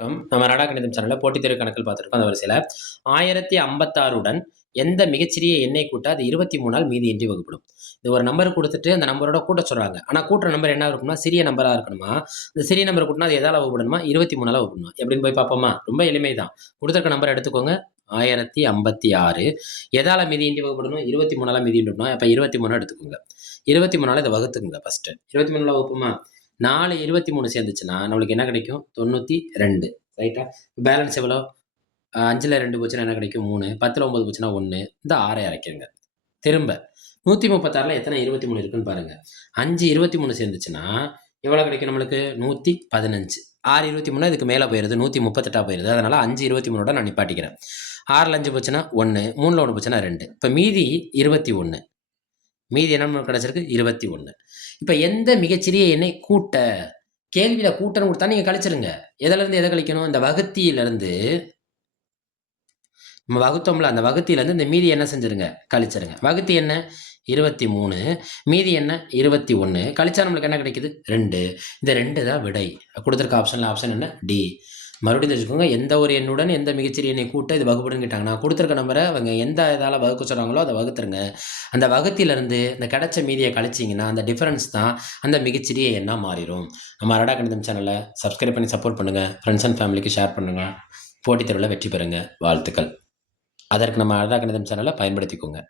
நம்ம நாடா கணிதம் சேனல்ல போட்டித் தேர்வு கணக்குகள் பார்த்திருக்கோம். அந்த வரிசையில 1056 உடன் எந்த மிகச்சிறிய எண்ணை கூட்ட அது 23ஆல் மீதியின்றி வகுப்படும். இது ஒரு நம்பர் குடுத்துட்டு அந்த நம்பரோட கூட்ட சொல்றாங்க. ஆனா கூட்டுற நம்பர் என்ன இருக்கணும்னா, சிறிய நம்பரா இருக்கணுமா. இந்த சிறிய நம்பர் கூட்டுனா அது எதால வகுப்படணுமா? 23ஆல வகுப்படணுமா? எப்படின்னு போய் பார்ப்போமா? ரொம்ப எளிமைதான். குடுத்திருக்க நம்பர் எடுத்துக்கோங்க. 1056 எதால மீதியின்றி வகுப்படணும்? 23ஆல மீதியின்றி வகுப்படணும். அப்ப 23 எடுத்துக்கோங்க. 23ஆல இத வகுத்துக்கங்க ஃபர்ஸ்ட்டு. 23ஆல வகுப்போமா? 4 23 சேர்ந்துச்சுன்னா, நம்மளுக்கு என்ன கிடைக்கும்? 92 ரைட்டா? பேலன்ஸ் எவ்வளோ? 5ல 2 போச்சுன்னா என்ன கிடைக்கும்? 3. 10ல 9 போச்சுன்னா 1. இந்த 6ஐ அரைக்கிறங்க. திரும்ப 136ல எத்தனை 23 இருக்குன்னு பாருங்க. 5 23 சேர்ந்துச்சுன்னா, எவ்வளோ கிடைக்கும் நம்மளுக்கு? 115. 6 23 இதுக்கு மேல போயிருது. 138ஆ போயிருது. அதனால 5 23ஓட நான் நிப்பாட்டிக்கிறேன். 6ல 5 போச்சுன்னா 1. 3ல 1 போச்சுன்னா 2. இப்ப மீதி 21. மீதி என்ன நம்மளுக்கு கிடைச்சிருக்கு? 21. இப்ப எந்த மிகச்சிறிய எண்ணை கூட்ட? கேள்வியில கூட்டன்னு குடுத்தா நீங்க கழிச்சிருங்க. எதுலருந்து எத கழிக்கணும்? இந்த வகுத்தியிலிருந்து நம்ம வகுத்தோம்ல, அந்த வகுத்தியிலருந்து இந்த மீதி என்ன செஞ்சுருங்க? கழிச்சிருங்க. வகுத்தி என்ன? 23. மீதி என்ன? 21. கழிச்சா நம்மளுக்கு என்ன கிடைக்குது? 2. இந்த 2 தான் விடை. குடுத்திருக்க ஆப்ஷன் என்ன? டி. மறுபடியும் தெரிஞ்சுக்கோங்க. எந்த ஒரு எண்ணுடன் எந்த மிகச்சிறிய எண்ணை கூட்ட இது வகுப்படுன்னு கேட்டாங்க. நான் குடுத்திருக்க நம்பர அவங்க எந்த இதால வகுக்க சொல்றாங்களோ, அத வகுத்துருங்க. அந்த வகுத்தியிலிருந்து இந்த கிடைச்ச மீதிய கழிச்சீங்கன்னா, அந்த டிஃபரன்ஸ் தான் அந்த மிகச்சிறிய எண்ணா மாறிரும். நம்ம அரடா கணிதம் சேனல சப்ஸ்கிரைப் பண்ணி சப்போர்ட் பண்ணுங்க. ஃபிரெண்ட்ஸ் அண்ட் ஃபேமிலிக்கு ஷேர் பண்ணுங்க. போட்டித் தேர்வுல வெற்றி பெறுங்க. வாழ்த்துக்கள். அதற்கு நம்ம அரடா கணிதம் சேனல பயன்படுத்திக்கோங்க.